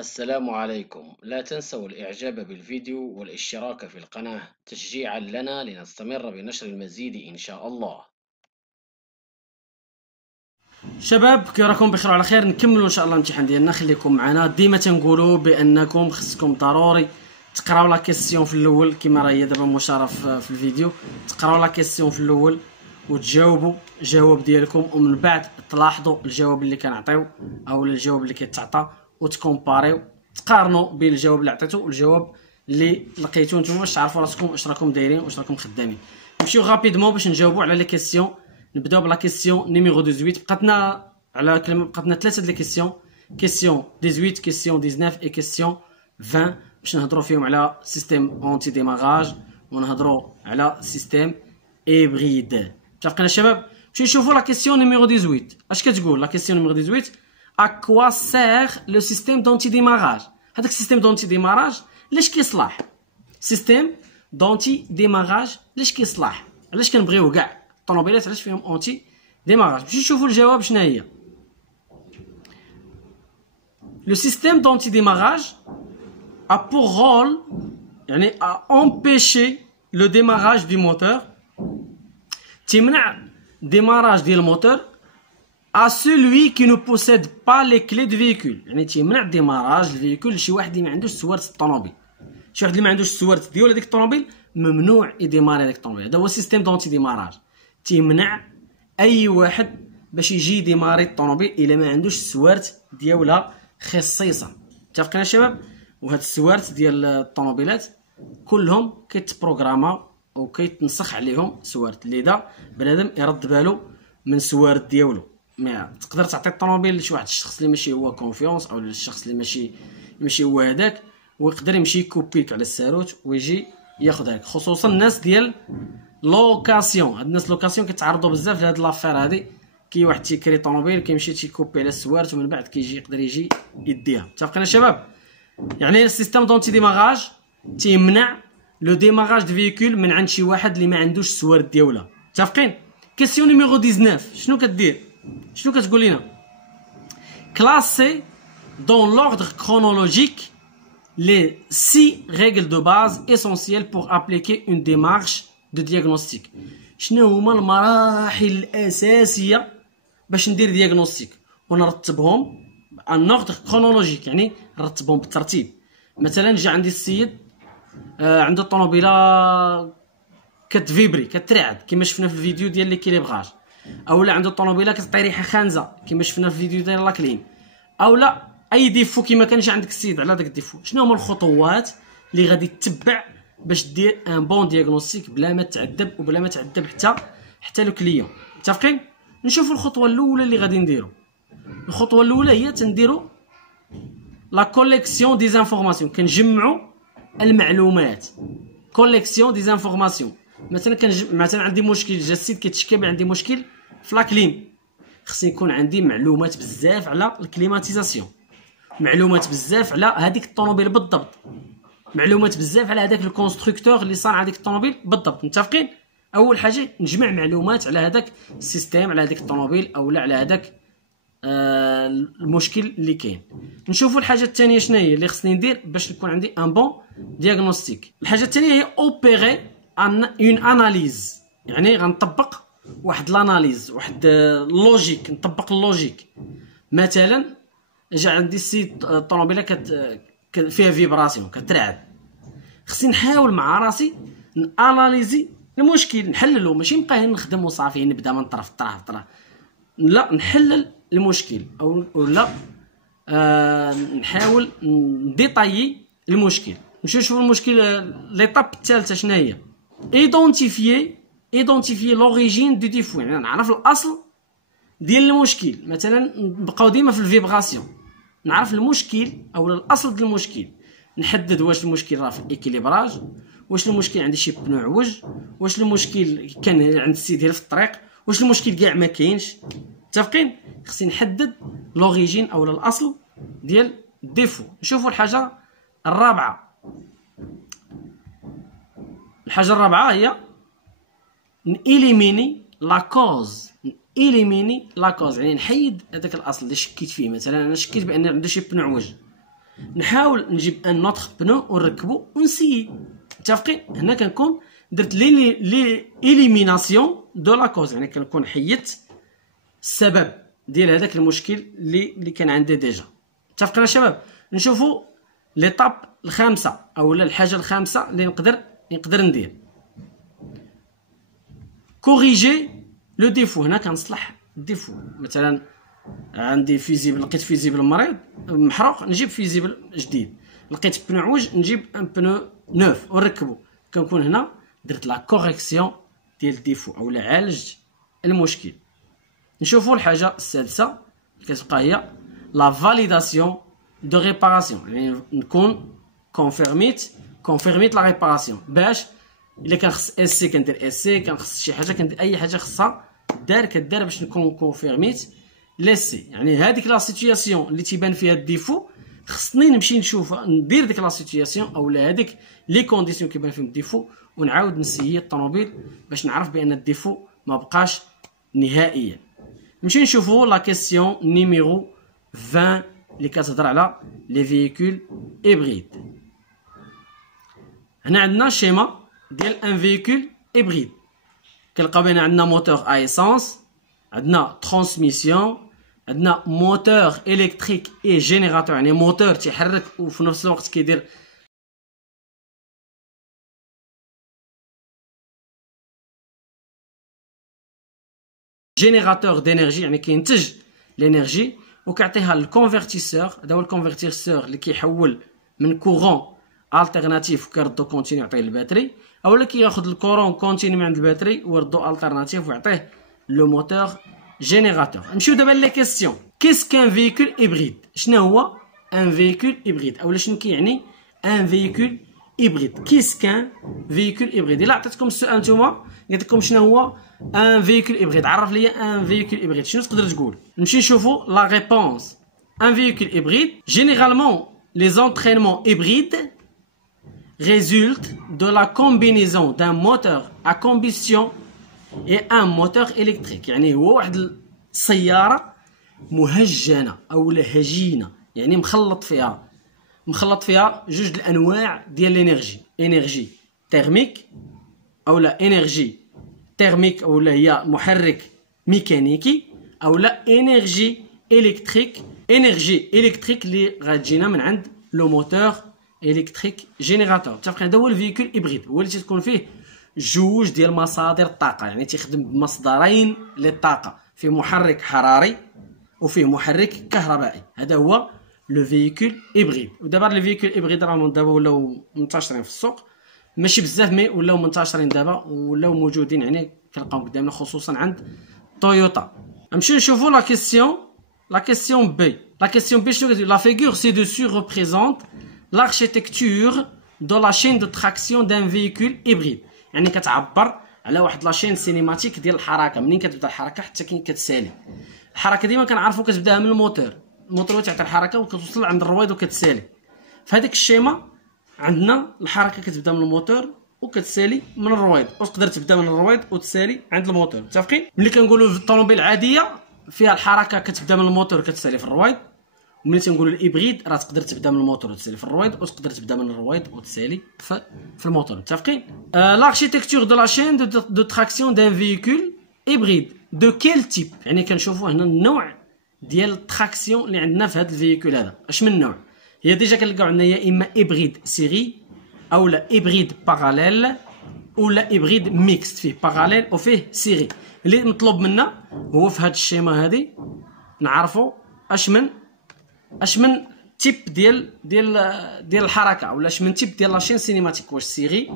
السلام عليكم. لا تنسوا الإعجاب بالفيديو والاشتراك في القناة تشجيعا لنا لنستمر بنشر المزيد إن شاء الله. شباب كي راكم بخير وعلى خير. نكملوا ان شاء الله الامتحان ديالنا. خليكم معنا. ديما تنقولوا بانكم خصكم ضروري تقراو لا كيسيون في الاول كما راه هي دابا مشاره في الفيديو. تقراو لا كيسيون في الاول وتجاوبوا الجواب ديالكم، ومن بعد تلاحظوا الجواب اللي كنعطيو او الجواب اللي كيتعطى وتكومباريو، تقارنوا بين الجواب اللي عطيتو والجواب اللي لقيتو نتوما باش تعرفوا راسكم واش راكم دايرين واش راكم خدامين. نمشيو غابيدمون باش نجاوبوا على لي كيسيون. نبداو بلا كيسيون نيميرو 18. بقاتنا على كلمه، بقاتنا ثلاثه ديال لي كيسيون: كيسيون 18، كيسيون 19 اي كيسيون 20، باش نهضروا فيهم على سيستيم اونتي ديماغاج ونهضروا على سيستيم هيبريد. متفقين الشباب؟ نمشيو نشوفوا لا كيسيون نيميرو 18. اش كتقول لا كيسيون نيميرو 18؟ ا كوا سير لو سيستيم دونتي ديماغاج. هذاك السيستيم دونتي ديماراج علاش كيصلح؟ سيستيم دونتي ديماراج علاش كيصلح؟ علاش كنبغيوه كاع الطوموبيلات علاش فيهم اونتي ديماراج؟ باش نشوفوا الجواب شنو هي. لو سيستيم دونتي ديماراج a pour rôle يعني à empêcher le démarrage du moteur. تمنع démarrage ديال الموتور à celui qui ne possède pas les clés de véhicule. يعني تيمنع ديماراج الفيكول لشي واحد اللي ما عندوش سوارت الطوموبيل. شي واحد اللي ما عندوش سوارت ديال هذيك الطوموبيل ممنوع يديماري هذيك الطوموبيل. هذا هو سيستيم دونتي ديماراج، تيمنع اي واحد باش يجي يديماري الطوموبيل الا ما عندوش السوارت ديالها خصيصا. متفقين الشباب؟ وهاد السوارت ديال الطوموبيلات كلهم كيتبروغراما او كيتنسخ عليهم سوارت، لذا بنادم يرد بالو من السوارت ديالو. ما تقدر تعطي الطوموبيل لشي واحد الشخص اللي ماشي هو كونفيونس او للشخص اللي ماشي هو هذاك، ويقدر يمشي يكوبيك على الساروت ويجي ياخذ هاك. خصوصا الناس ديال لوكاسيون، هاد الناس لوكاسيون كيتعرضوا بزاف لهاد لافير هادي. كي واحد تيكري طوموبيل كيمشي تيكوبي على السوارت ومن بعد كيجي يقدر يجي يديها. متفقين الشباب؟ يعني السيستم دونتي ديماغاج تيمنع لو ديماغاج دو فيكول من عند شي واحد اللي ما عندوش السوارت ديالها. متفقين؟ كيسيون نيميرو 19 شنو كدير؟ شنو كتقول لنا؟ كلاسي دون لوردر كرونولوجيك les 6 règles de base essentielles pour appliquer une démarche de diagnostic. شنو هما المراحل الاساسيه باش ندير دياغنوستيك ونرتبهم ان اوردر كرونولوجيك، يعني نرتبهم بالترتيب. مثلا جا عندي السيد عنده الطوموبيله كتفيبري كترعد كما شفنا في الفيديو ديال لي كيليبراج، اولا عنده الطوموبيله كتعطي ريحه خانزه كما شفنا في الفيديو ديال لاكلين، اولا اي ديفو كما كان جا عندك السيد على داك الديفو. شنو هما الخطوات اللي غادي تتبع باش دير ان بون دياغنوستيك بلا ما تعذب وبلا ما تعذب حتى لو كليون؟ متفقين؟ نشوفوا الخطوه الاولى اللي غادي نديرو. الخطوه الاولى هي تنديرو لا كوليكسيون دي زانفورماسيون، كنجمعوا المعلومات. كوليكسيون دي زانفورماسيون مثلا عندي مشكل، جا السيد كيتشكى عندي مشكل في لاكليم، خصني يكون عندي معلومات بزاف على الكليماتيزاسيون، معلومات بزاف على هذيك الطوموبيل بالضبط، معلومات بزاف على هذاك الكونستركتور اللي صانع هذيك الطوموبيل بالضبط. متفقين؟ اول حاجه نجمع معلومات على هذاك السيستيم، على هذيك الطوموبيل او على هذاك المشكل اللي كاين. نشوفوا الحاجه الثانيه شنو هي اللي خصني ندير باش يكون عندي ان بون دياغنوستيك. الحاجه الثانيه هي اوبيري اون اناليز، يعني غنطبق واحد لاناليز، واحد لوجيك، نطبق اللوجيك. مثلا جا عندي السيد الطوموبيله فيها فيبراسيون كترعد، خصني نحاول مع راسي ناناليزي المشكل، نحللو، ماشي نبقى نخدم وصافي نبدا من طرف طرف، لا نحلل المشكل او لا نحاول نديطايي المشكل. نمشيو نشوفوا المشكل. ليطاب الثالثه شنو هي؟ ايدونتيفيي لوريجين دو ديفو، يعني نعرف الاصل ديال المشكل. مثلا نبقاو ديما في الفيبراسيون، نعرف المشكل او الاصل ديال المشكل، نحدد واش المشكل راه في الاكيليبراج، واش المشكل عندي شي بنو عوج، واش المشكل كان عند السيد ديال في الطريق، واش المشكل كاع ما كاينش. متفقين؟ خصني نحدد لوريجين او الاصل ديال الديفو. نشوفوا الحاجه الرابعه. الحاجه الرابعه هي نإليميني لا كوز. إليميني لا كوز يعني نحيد هذاك الاصل اللي شكيت فيه. مثلا انا شكيت بان عنده شي بنو عوج، نحاول نجيب ان نوتر بنو ونركبو ونسيي. متفقين؟ هنا كنكون درت لي إليميناسيون دو لا كوز، يعني كنكون حيدت السبب ديال هذاك المشكل اللي كان عندي ديجا. متفقين يا شباب؟ نشوفوا ليطاب الخامسه اولا الحاجه الخامسه اللي نقدر ندير كوريجي لو ديفو. هنا كنصلح الديفو، مثلا عندي فيزيبل، لقيت فيزيبل مريض محروق نجيب فيزيبل جديد، لقيت بنو عوج نجيب ان بنو نوف ونركبو. كنكون هنا درت لا كوريكسيون ديال الديفو اولا عالجت المشكل. نشوفوا الحاجه السادسه اللي كتبقى هي لا فاليداسيون دو ريباراسيون، يعني نكون كونفيرميت لا ريباراسيون. باش الا كان خص اس سي كندير اس سي، كان خص شي حاجه كندير اي حاجه خصها كدار باش نكون كونفيرميت لسي. يعني هذيك لا سيتوياسيون اللي تيبان فيها الديفو خصني نمشي نشوف ندير ديك لا سيتوياسيون اولا هذيك لي كونديسيون كيبان فيهم الديفو ونعاود نسيي الطوموبيل باش نعرف بان الديفو ما بقاش نهائيا. نمشي نشوفوا لا كيسيون نيميرو 20 اللي كتهضر على لي فييكول هيبريد. هنا عندنا شيما ديال ان فييكول هيبريد، كنلقاو بان عندنا موتور ا ايسانس، عندنا ترانسميسيون، عندنا موتور الكتريك اي جينيراتور، يعني موتور تيحرك وفي نفس الوقت كيدير جينيراتور دينيرجي، يعني كينتج لينيرجي وكيعطيها للكونفرتيسور. هذا هو الكونفرتيسور اللي كيحول من كورون التيرناتيف وكيردو كونتينيو يعطيه الباتري، اولا كياخذ الكورون كونتينيو من عند الباتري ويردو التيرناتيف ويعطيه لو موتور جينيراتور. نمشيو دابا لي كيسيون. كيس كان فييكول هيبريد؟ شنو هو ان فييكول هيبريد اولا شنو كيعني ان فييكول هيبريد؟ كيس كان فييكول هيبريد؟ الا عطيتكم السؤال نتوما قلت لكم شنو هو ان فييكول هيبريد، عرف لي ان فييكول هيبريد شنو تقدر تقول؟ نمشي نشوفوا لا ريبونس. ان فييكول هيبريد généralement les entraînements hybrides résultent de la combinaison d'un moteur à combustion et un moteur électrique. يعني هو واحد السياره مهجنه اولا هجينه، يعني مخلط فيها جوج الانواع ديال الانرجي، انرجي تيرميك اولا انرجي تيرميك اولا هي محرك ميكانيكي، اولا انرجي الكتريك اللي غتجينا من عند لو موتور الكتريك جينيراتور. متفقين؟ هذا هو الفييكول هيبريد، هو اللي تكون فيه جوج ديال مصادر الطاقه، يعني تيخدم بمصدرين للطاقه، فيه محرك حراري وفيه محرك كهربائي. هذا هو لو فييكول هيبريد. ودابا لي فييكول هيبريد راهم دابا ولاو منتشرين في السوق، ماشي بزاف مي ولاو منتشرين دابا ولاو موجودين، يعني كنلقاو قدامنا خصوصا عند تويوتا. نمشيو نشوفوا لا كيسيون بي. لا كيسيون بي شنو كتقول؟ لا فيغور سي دوسو ريبريزونت l'architecture de la chaîne de traction d'un véhicule hybride. يعني كتعبر على واحد لاشين سينيماتيك ديال الحركه، منين كتبدا الحركه حتى كي كتسالي. الحركه ديما كنعرفوا كتبداها من الموتور هو تعطي الحركه وكتوصل عند الرويض وكتسالي. في هذاك الشيما عندنا الحركه كتبدا من الموتور وكتسالي من الرويض، وتقدر تبدا من الرويض وتسالي عند الموتور. متفقين؟ ملي كنقولوا الطوموبيل العاديه فيها الحركه كتبدا من الموتور كتسالي في الرويض، وملي تنقولوا الهيبريد راه تقدر تبدا من الموتور وتسالي في الرويض، وتقدر تبدا من الرويض وتسالي في الموتور. متفقين؟ l'architecture de la chaîne de traction d'un véhicule hybride de quel type؟ يعني كنشوفوا هنا النوع ديال التراكسيون اللي عندنا في هذا الفييكول هذا. اش من نوع؟ هي ديجا كنلقاو عندنا يا اما هيبريد سيري اولا هيبريد باراليل ولا هيبريد ميكست، فيه باراليل وفيه سيري. اللي مطلوب منا هو في هذا الشيما هذه نعرفوا اش من تيب ديال الحركه اولا اش من تيب ديال لاشين سينيماتيك، واش سيري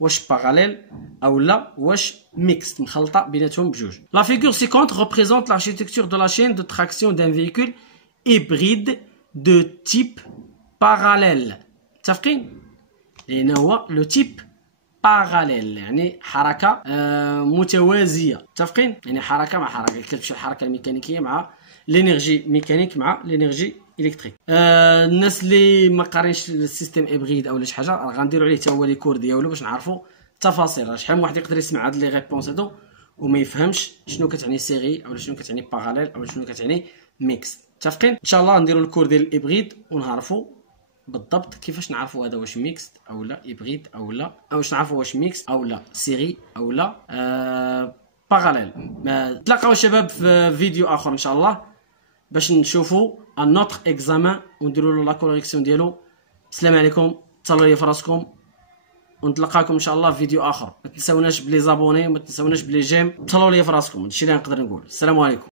واش باراليل اولا واش ميكست مخلطه بيناتهم بجوج. لا فيغور سيكونت représente l'architecture de la chaîne de traction d'un véhicule hybride de type parallèle. متفقين؟ لأن هو لو تيب باراليل، يعني حركه متوازيه. متفقين؟ يعني حركه مع حركه، كتمشي الحركه الميكانيكيه مع لينيرجي ميكانيك مع لينيرجي الكتريك. الناس اللي ما قارينش السيستم هيبريد او شي حاجه راه غنديروا عليه حتى هو لي كور ديالو باش نعرفوا التفاصيل. شحال من واحد يقدر يسمع هاد لي ريبونس هادو وما يفهمش شنو كتعني سيري او شنو كتعني باراليل او شنو كتعني ميكس. متفقين؟ ان شاء الله نديروا الكور ديال الهيبريد ونعرفوا بالضبط كيفاش نعرفوا هذا واش ميكست او لا، هيبريد او لا، او واش نعرفوا واش ميكست او لا، سيري او لا، باراليل. تلاقاو الشباب في فيديو اخر ان شاء الله باش نشوفوا ان نوتر اكزامان ونديروا له لا كوريكسيون ديالو. السلام عليكم، تهلاو لي فراسكم، ونتلقاكم ان شاء الله في فيديو اخر. ما تنساوناش بلي زابوني، ما تنساوناش بلي جيم، تهلاو لي فراسكم. هادشي اللي نقدر نقول. السلام عليكم.